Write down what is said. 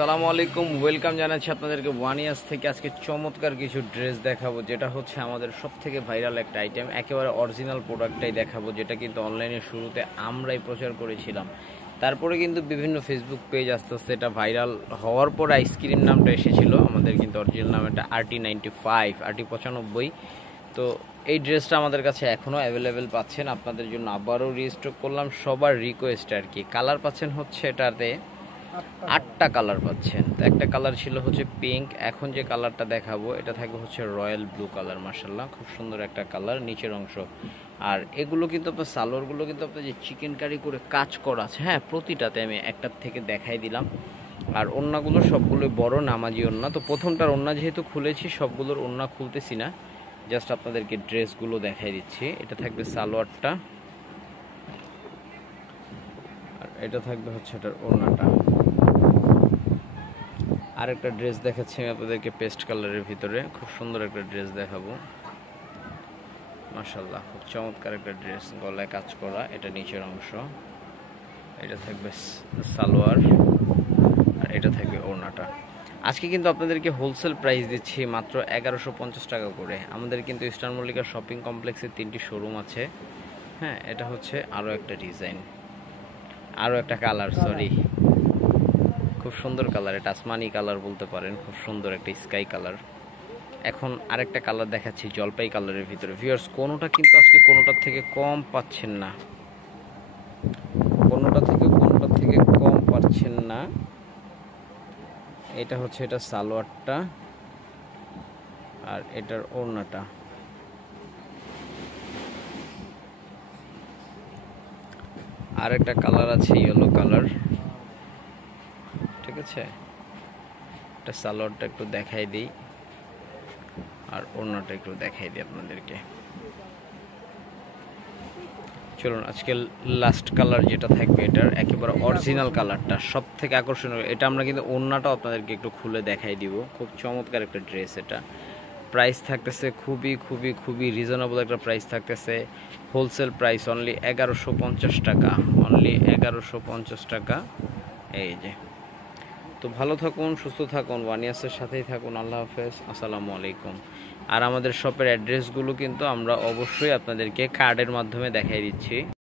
আসসালামু আলাইকুম, ওয়েলকাম জানাচ্ছি আপনাদেরকে ওয়ানিয়াস থেকে। আজকে চমৎকার কিছু ড্রেস দেখাবো, যেটা হচ্ছে আমাদের সব থেকে ভাইরাল একটা আইটেম, একেবারে অরিজিনাল প্রোডাক্টটাই দেখাবো, যেটা কিন্তু অনলাইনে শুরুতে আমরাই প্রচার করেছিলাম। তারপরে কিন্তু বিভিন্ন ফেসবুক পেজ আস্তে আস্তে এটা ভাইরাল হওয়ার পর আইসক্রিম নামটা এসেছিল, আমাদের কিন্তু অরিজিনাল নাম এটা RT95, RT95। তো এই ড্রেসটা আমাদের কাছে এখনও অ্যাভেলেবেল পাচ্ছেন, আপনাদের জন্য আবারও রিস্টক করলাম, সবার রিকোয়েস্ট আর কি। কালার পাচ্ছেন হচ্ছে এটাতে 8টা কালার পাচ্ছেন। তো একটা কালার ছিল হচ্ছে পিঙ্ক, এখন যে কালারটা দেখাবো এটা থাকবে হচ্ছে রয়্যাল ব্লু কালার। মাশাআল্লাহ, খুব সুন্দর একটা কালার নিচের অংশ। আর এগুলো কিন্তু আপনার সালোয়ারগুলো কিন্তু আপনার যে চিকেন কারি করে কাজ করা আছে, হ্যাঁ প্রতিটাতে আমি একটার থেকে দেখাই দিলাম। আর ওড়নাগুলো সবগুলোই বড় নামাজি ওড়না। তো প্রথমটার ওড়না যেহেতু খুলেছি, সবগুলোর ওড়না খুলতেছি না, জাস্ট আপনাদেরকে ড্রেসগুলো দেখাই দিচ্ছি। এটা থাকবে সালোয়ারটা, আর এটা থাকবে হচ্ছে এটার ওড়নাটা। আরেকটা ড্রেস দেখাচ্ছি আমি আপনাদেরকে পেস্ট কালারের ভিতরে, খুব সুন্দর একটা ড্রেস দেখাবো। মাশাআল্লাহ, খুব চমৎকার একটা ড্রেস, গলায় কাজ করা, এটা নিচের অংশ। এটা থাকবে সালোয়ার, আর এটা থাকবে ওড়নাটা। আজকে কিন্তু আপনাদেরকে হোলসেল প্রাইস দিচ্ছি মাত্র 1150 টাকা করে। আমাদের কিন্তু ইস্টার্ন মল্লিকা শপিং কমপ্লেক্সের 3টি শোরুম আছে। হ্যাঁ, এটা হচ্ছে আরও একটা ডিজাইন, আরও একটা কালার, সরি, খুব সুন্দর কালার, এটা আসমানি কালার বলতে পারেন, খুব সুন্দর একটা স্কাই কালার। এখন আরেকটা কালার দেখাচ্ছি জলপাই কালারের ভিতরে। ভিউয়ার্স, কোনোটা কিন্তু আজকে কোনোটার থেকে কম পাচ্ছেন না, কোনোটার থেকে কম পাচ্ছেন না। এটা হচ্ছে এটা সালোয়ারটা, আর এটার ওড়নাটা। আর একটা কালার আছে ইয়েলো কালার, ঠিক আছে। এটা সালোয়ারটা একটু দেখাই দিই, আর ওড়নাটা একটু দেখাই দিই আপনাদেরকে। চলুন, আজকে লাস্ট কালার যেটা থাকবে এটার একেবারে অরিজিনাল কালারটা, সব থেকে আকর্ষণীয় এটা। আমরা কিন্তু ওড়নাটাও আপনাদেরকে একটু খুলে দেখাই দিব। খুব চমৎকার একটা ড্রেস এটা। প্রাইস থাকতেছে খুবই খুবই খুবই রিজনেবল একটা প্রাইস থাকতেছে, হোলসেল প্রাইস অনলি 1150 টাকা, অনলি 1150 টাকা। এই যে, তো ভালো থাকুন, সুস্থ থাকুন, ওয়ানিয়াসের সাথেই থাকুন। আল্লাহ হাফেজ, আসসালামু আলাইকুম। আর আমাদের শপের অ্যাড্রেসগুলো কিন্তু আমরা অবশ্যই আপনাদেরকে কার্ডের মাধ্যমে দেখাই দিচ্ছি।